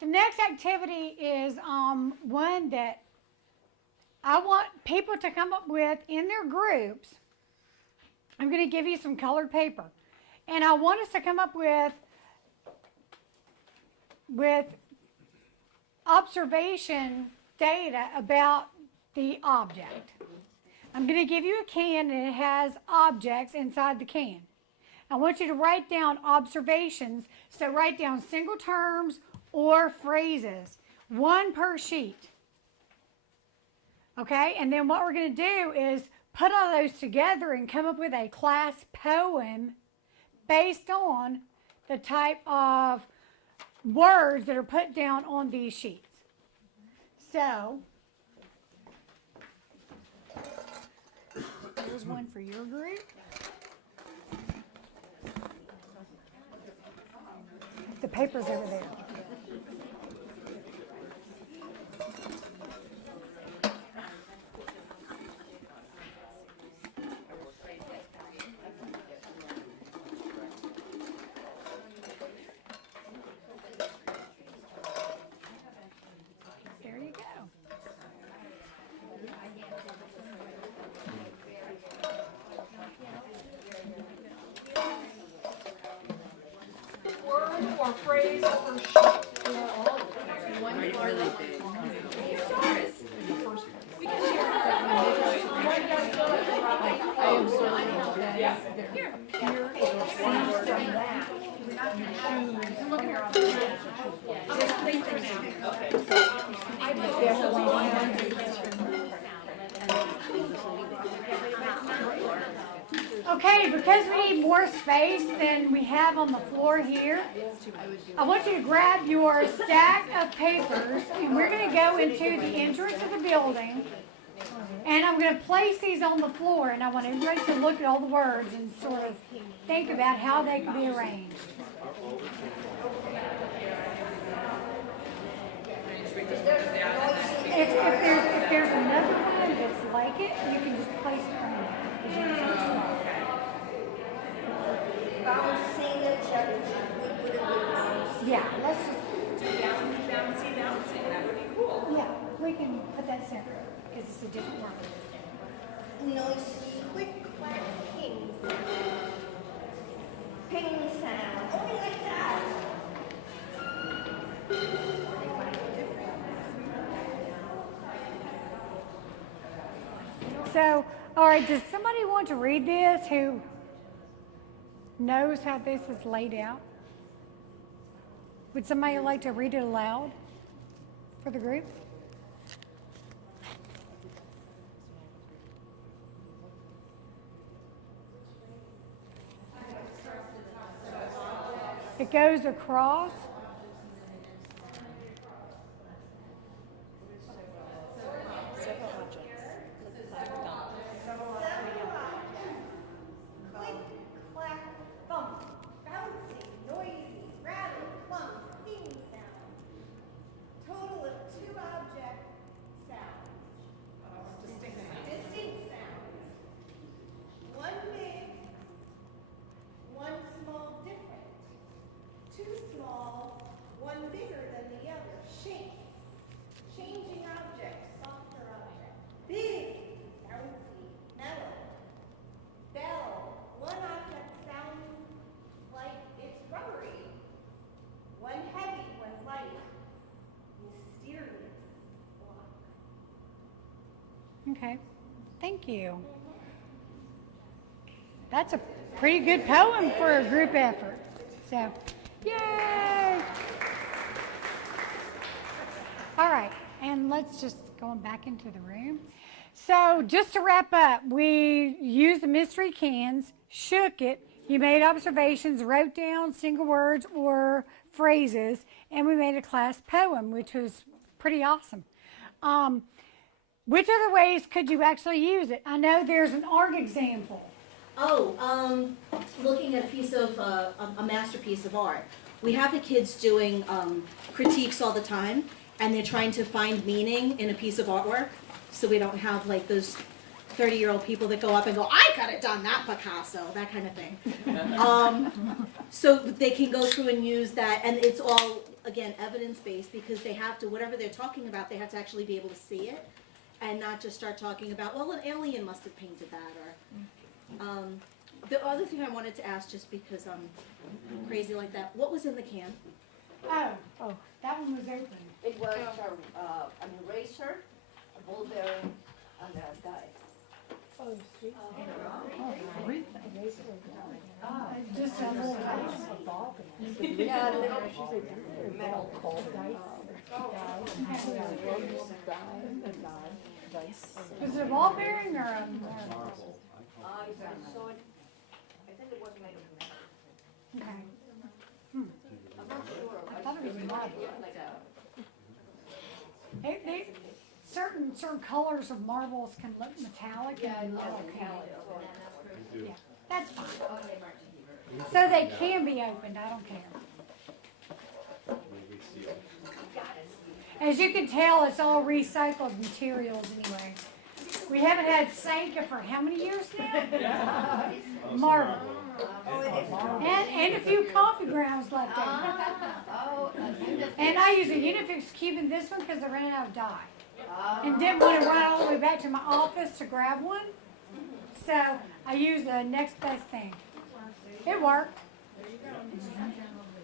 the next activity is one that I want people to come up with in their groups. I'm going to give you some colored paper. And I want us to come up with observation data about the object. I'm going to give you a can and it has objects inside the can. I want you to write down observations. So write down single terms or phrases, one per sheet. Okay, and then what we're going to do is put all those together and come up with a class poem based on the type of words that are put down on these sheets. So, here's one for your group. The paper's over there. There you go. Word or phrase per sheet. One really big. Here's ours. We can share that. Yeah. Here. Look here. Okay, because we need more space than we have on the floor here, I want you to grab your stack of papers, and we're going to go into the entrance of the building, and I'm going to place these on the floor, and I want everybody to look at all the words and sort of think about how they can be arranged. If there's another one that's like it, you can just place it on there. Bouncing a church, Yeah, let's just, Bouncing. That would be cool. yeah, we can put that separate because it's a different word. noisy, quick, clack, ping sound. Ping sound. Only like that. So, all right, does somebody want to read this who knows how this is laid out? Would somebody like to read it aloud for the group? It goes across. Click, clack, bump. Bouncing, noisy, rattle, bump, ping sound. Total of 2 object sounds. Distinct sounds. One big, one small different. 2 small, one bigger than the other. Shake. Changing object, softer object. Big, bouncy, metal. Bell. One object sounds like it's rubbery. One heavy, one light. Mysterious block. Okay, thank you. That's a pretty good poem for a group effort. So, yay! All right, and let's just go back into the room. So, just to wrap up, we used the mystery cans, shook it, you made observations, wrote down single words or phrases, and we made a class poem, which was pretty awesome. Which other ways could you actually use it? I know there's an art example. Looking at a piece of, a masterpiece of art. We have the kids doing critiques all the time, and they're trying to find meaning in a piece of artwork, so we don't have like those 30-year-old people that go up and go, I could have done that Picasso, that kind of thing. So they can go through and use that, and it's all, again, evidence-based, because they have to, whatever they're talking about, they have to actually be able to see it, and not just start talking about, well, an alien must have painted that, or, the other thing I wanted to ask, just because I'm crazy like that, what was in the can? Oh, that one was open. It was an eraser, a ball bearing, and a die. Just a little Yeah, a little metal. Was it a ball bearing or a? I saw it, I think it was made of metal. Okay. I'm not sure. I thought it was marble. Like a, Certain colors of marbles can look metallic and metal can't. Yeah, that's fine. So they can be opened, I don't care. As you can tell, it's all recycled materials anyway. We haven't had Sanka for how many years now? Marble. And a few coffee grounds left over. And I use a Unifix cube in this one because I ran out of dye. And didn't want to run all the way back to my office to grab one. So I used the next best thing. It worked.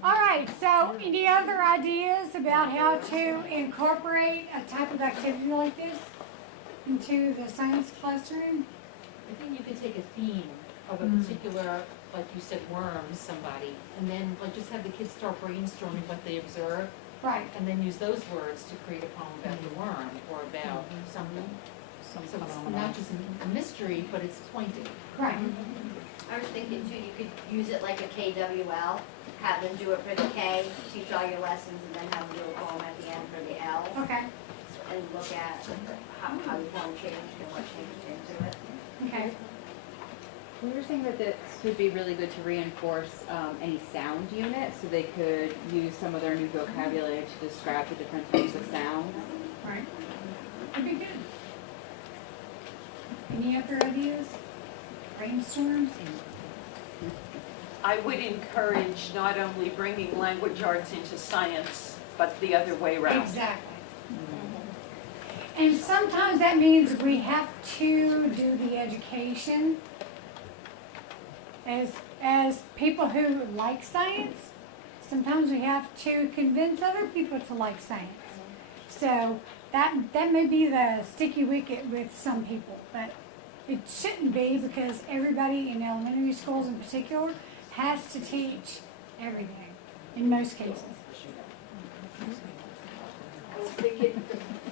All right, so any other ideas about how to incorporate a type of activity like this into the science classroom? I think you could take a theme of a particular, like you said, worms, somebody, and then like just have the kids start brainstorming what they observe, Right. and then use those words to create a poem about the worm or about something. So it's not just a mystery, but it's pointed. Right. I was thinking too, you could use it like a KWL, have them do it for the K, teach all your lessons, and then have a little poem at the end for the L, Okay. and look at how the poem changed and what changed into it. Okay. We were saying that this would be really good to reinforce any sound unit, so they could use some of their new vocabulary to describe the different types of sounds. Right. That'd be good. Any other ideas? Brainstorms? I would encourage not only bringing language arts into science, but the other way around. Exactly. And sometimes that means we have to do the education as people who like science. Sometimes we have to convince other people to like science. So that may be the sticky wicket with some people, but it shouldn't be, because everybody in elementary schools in particular has to teach everything in most cases. I was thinking,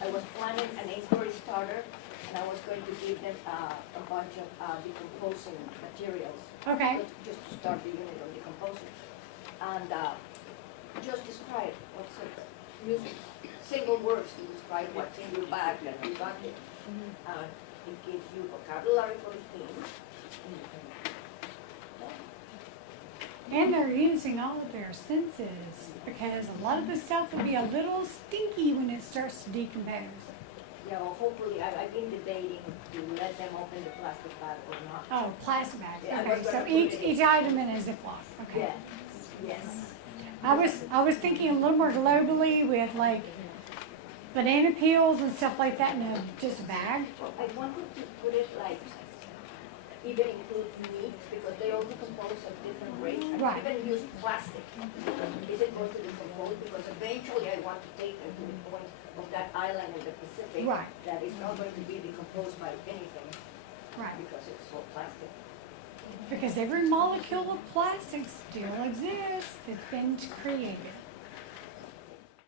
I was planning an 8th grade starter, and I was going to give them a bunch of decomposing materials. Okay. Just to start the unit on decomposing. And just describe what's it, use single words to describe what's in your bag and your bucket. It gives you vocabulary for the theme. And they're using all of their senses, because a lot of the stuff will be a little stinky when it starts to decompose. Yeah, well, hopefully, I've been debating to let them open the plastic bag or not. Oh, plastic bags. Yeah, I Okay, was so gonna each put it in. each item in a Ziploc. Okay. Yes, yes. I was thinking a little more globally with like banana peels and stuff like that in just a bag. Well, I wanted to put it like, even include meat, because they all decompose at different rates. I Right. even use plastic. Is it going to decompose? Because eventually I want to take them to the point of that island in the Pacific. Right. That is not going to be decomposed by anything, Right. because it's all plastic. Because every molecule of plastic still exists. It's been created.